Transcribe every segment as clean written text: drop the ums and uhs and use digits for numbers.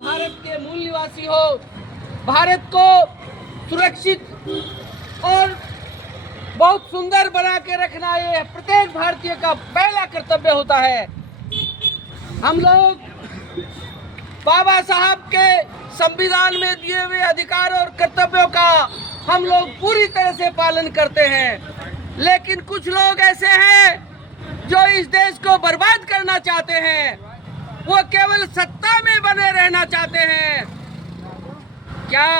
भारत के मूल निवासी हो, भारत को सुरक्षित और बहुत सुंदर बना के रखना ये प्रत्येक भारतीय का पहला कर्तव्य होता है। हम लोग बाबा साहब के संविधान में दिए हुए अधिकार और कर्तव्यों का हम लोग पूरी तरह से पालन करते हैं, लेकिन कुछ लोग ऐसे हैं जो इस देश को बर्बाद करना चाहते हैं। वो केवल सत्ता में बने रहना चाहते हैं। क्या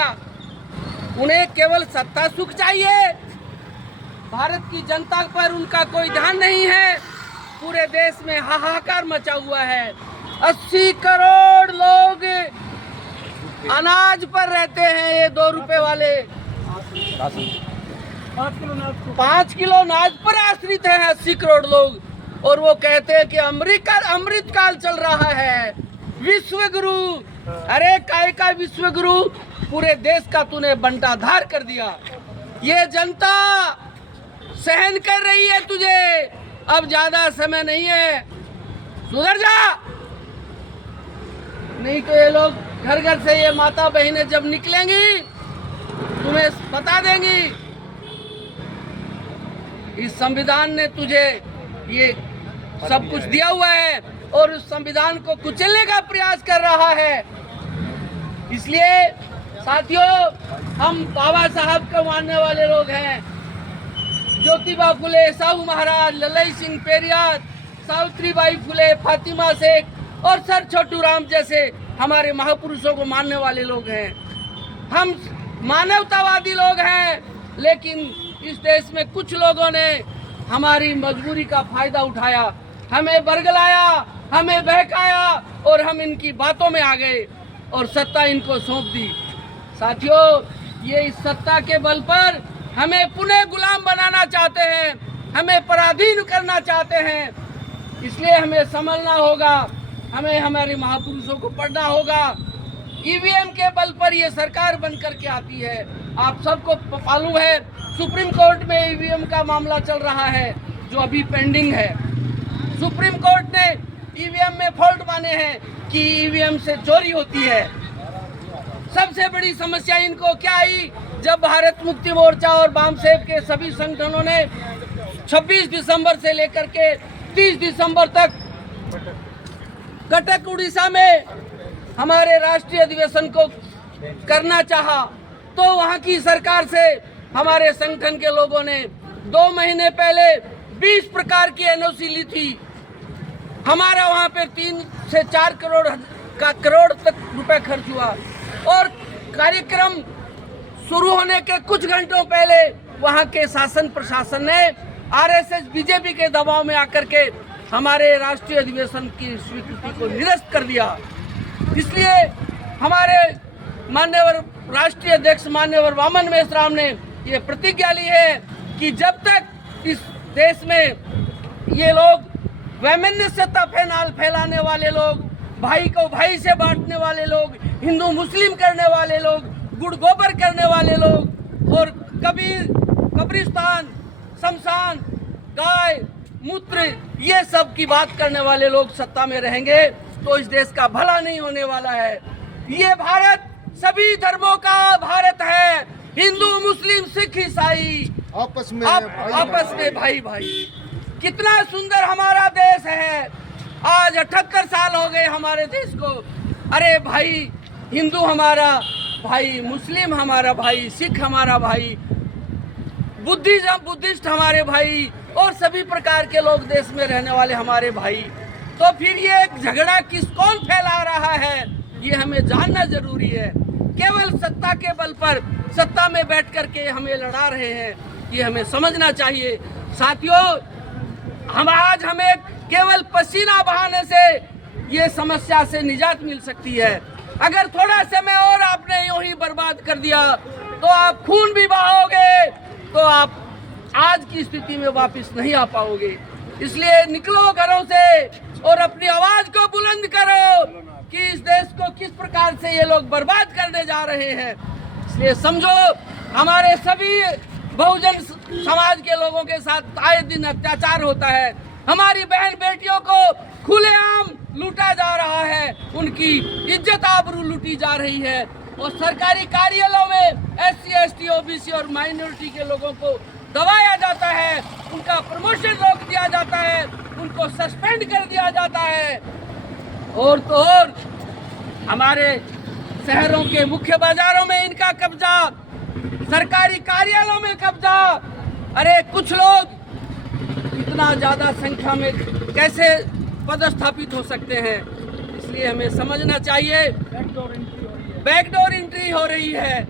उन्हें केवल सत्ता सुख चाहिए? भारत की जनता पर उनका कोई ध्यान नहीं है। पूरे देश में हाहाकार मचा हुआ है। 80 करोड़ लोग अनाज पर रहते हैं। ये 2 रुपए वाले 5 किलो अनाज पर आश्रित है 80 करोड़ लोग। और वो कहते हैं कि अमृत काल चल रहा है, विश्व गुरु। अरे काय का विश्व गुरु? पूरे देश का तूने बंटाधार कर दिया। ये जनता सहन कर रही है तुझे। अब ज्यादा समय नहीं है, सुधर जा, नहीं तो ये लोग घर घर से ये माता बहनें जब निकलेंगी तुम्हें बता देंगी। इस संविधान ने तुझे ये सब कुछ दिया हुआ है और उस संविधान को कुचलने का प्रयास कर रहा है। इसलिए साथियों, हम बाबा साहब को मानने वाले लोग हैं। ज्योतिबा फुले, साहू महाराज, ललई सिंह पेरियार, सावित्रीबाई फुले, फातिमा शेख और सर छोटू राम जैसे हमारे महापुरुषों को मानने वाले लोग हैं। हम मानवतावादी लोग हैं, लेकिन इस देश में कुछ लोगों ने हमारी मजबूरी का फायदा उठाया, हमें बरगलाया, हमें बहकाया और हम इनकी बातों में आ गए और सत्ता इनको सौंप दी। साथियों, ये इस सत्ता के बल पर हमें पुनः गुलाम बनाना चाहते हैं, हमें पराधीन करना चाहते हैं। इसलिए हमें संभलना होगा, हमें हमारे महापुरुषों को पढ़ना होगा। ईवीएम के बल पर ये सरकार बन करके आती है। आप सबको मालूम है, सुप्रीम कोर्ट में ईवीएम का मामला चल रहा है जो अभी पेंडिंग है। सुप्रीम कोर्ट ने ईवीएम में फॉल्ट माने हैं कि ईवीएम से चोरी होती है। सबसे बड़ी समस्या इनको क्या आई? जब भारत मुक्ति मोर्चा और वामसेव के सभी संगठनों ने 26 दिसंबर से लेकर के 30 दिसंबर तक कटक उड़ीसा में हमारे राष्ट्रीय अधिवेशन को करना चाहा, तो वहां की सरकार से हमारे संगठन के लोगों ने 2 महीने पहले 20 प्रकार की एनओसी ली थी। हमारा वहां पे 3 से 4 करोड़ तक रुपए खर्च हुआ और कार्यक्रम शुरू होने के कुछ घंटों पहले वहां के शासन प्रशासन ने आरएसएस बीजेपी के दबाव में आकर के हमारे राष्ट्रीय अधिवेशन की स्वीकृति को निरस्त कर दिया। इसलिए हमारे माननीय राष्ट्रीय अध्यक्ष माननीय वामन मेश्राम ने ये प्रतिज्ञा ली है कि जब तक इस देश में ये लोग वैमनस्यता फैलाने वाले लोग, भाई को भाई से बांटने वाले लोग, हिंदू मुस्लिम करने वाले लोग, गुड़ गोबर करने वाले लोग और कब्रिस्तान, शमशान, गाय मूत्र, ये सब की बात करने वाले लोग सत्ता में रहेंगे तो इस देश का भला नहीं होने वाला है। ये भारत सभी धर्मों का भारत है। हिंदू, मुस्लिम, सिख, ईसाई आपस में भाई भाई। कितना सुंदर हमारा देश है। आज 78 साल हो गए हमारे देश को। अरे भाई, हिंदू हमारा भाई, मुस्लिम हमारा भाई, सिख हमारा भाई, बुद्धिस्ट हमारे भाई और सभी प्रकार के लोग देश में रहने वाले हमारे भाई। तो फिर ये झगड़ा कौन फैला रहा है, ये हमें जानना जरूरी है। केवल सत्ता के बल पर सत्ता में बैठ करके हमें लड़ा रहे हैं, ये हमें समझना चाहिए। साथियों, हमें केवल पसीना बहाने से ये समस्या से निजात मिल सकती है। अगर थोड़ा समय और आपने यूं ही बर्बाद कर दिया तो आप खून भी बहाओगे तो आप आज की स्थिति में वापस नहीं आ पाओगे। इसलिए निकलो घरों से और अपनी आवाज को बुलंद करो कि इस देश को किस प्रकार से ये लोग बर्बाद करने जा रहे हैं। इसलिए समझो, हमारे सभी बहुजन समाज के लोगों के साथ आए दिन अत्याचार होता है। हमारी बहन बेटियों को खुलेआम लूटा जा रहा है, उनकी इज्जत आबरू लूटी जा रही है। और सरकारी कार्यालयों में SC ST OBC और माइनॉरिटी के लोगों को दबाया जाता है, उनका प्रमोशन रोक दिया जाता है, उनको सस्पेंड कर दिया जाता है। और तो और हमारे शहरों के मुख्य बाजारों में इनका कब्जा, सरकारी कार्यालयों में कब्जा। अरे कुछ लोग इतना ज़्यादा संख्या में कैसे पदस्थापित हो सकते हैं? इसलिए हमें समझना चाहिए बैकडोर एंट्री हो रही है।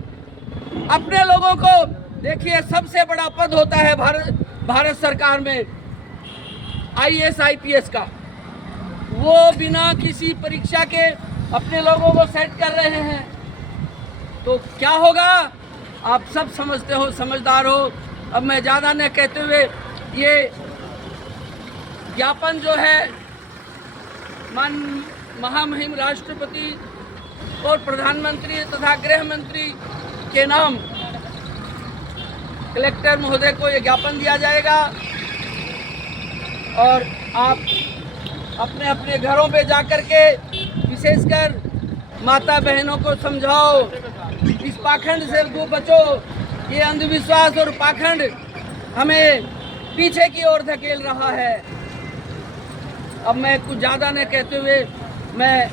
अपने लोगों को देखिए, सबसे बड़ा पद होता है भारत सरकार में IAS IPS का, वो बिना किसी परीक्षा के अपने लोगों को सेट कर रहे हैं। तो क्या होगा? आप सब समझते हो, समझदार हो। अब मैं ज़्यादा न कहते हुए ये ज्ञापन जो है महामहिम राष्ट्रपति और प्रधानमंत्री तथा गृह मंत्री के नाम कलेक्टर महोदय को ये ज्ञापन दिया जाएगा और आप अपने अपने घरों पे जाकर के विशेषकर माता बहनों को समझाओ, इस पाखंड से बचो। ये अंधविश्वास और पाखंड हमें पीछे की ओर धकेल रहा है। अब मैं कुछ ज़्यादा न कहते हुए मैं